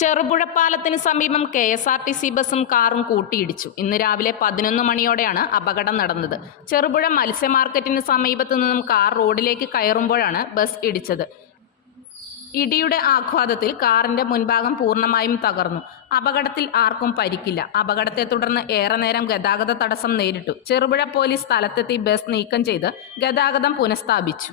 ചെറുപുഴ പാലത്തിന് സമീപം K S R T C ബസും കാറും കൂട്ടിയിടിച്ചു. ഇന്ന് രാവിലെ പതിനൊന്ന് മണിയോടെയാണ് അപകടം നടന്നത്. ചെറുപുഴ മത്സ്യ മാർക്കറ്റിന് സമീപത്തു നിന്നും കാർ റോഡിലേക്ക് കയറുമ്പോഴാണ് ബസ് ഇടിച്ചത്. ഇടിയുടെ ആഘാതത്തിൽ കാറിന്റെ മുൻഭാഗം പൂർണമായും തകർന്നു. അപകടത്തിൽ ആർക്കും പരിക്കില്ല. അപകടത്തെ തുടർന്ന് ഏറെ നേരം ഗതാഗത തടസ്സം നേരിട്ടു. ചെറുപുഴ പോലീസ് സ്ഥലത്തെത്തി ബസ് നീക്കം ചെയ്ത് ഗതാഗതം പുനഃസ്ഥാപിച്ചു.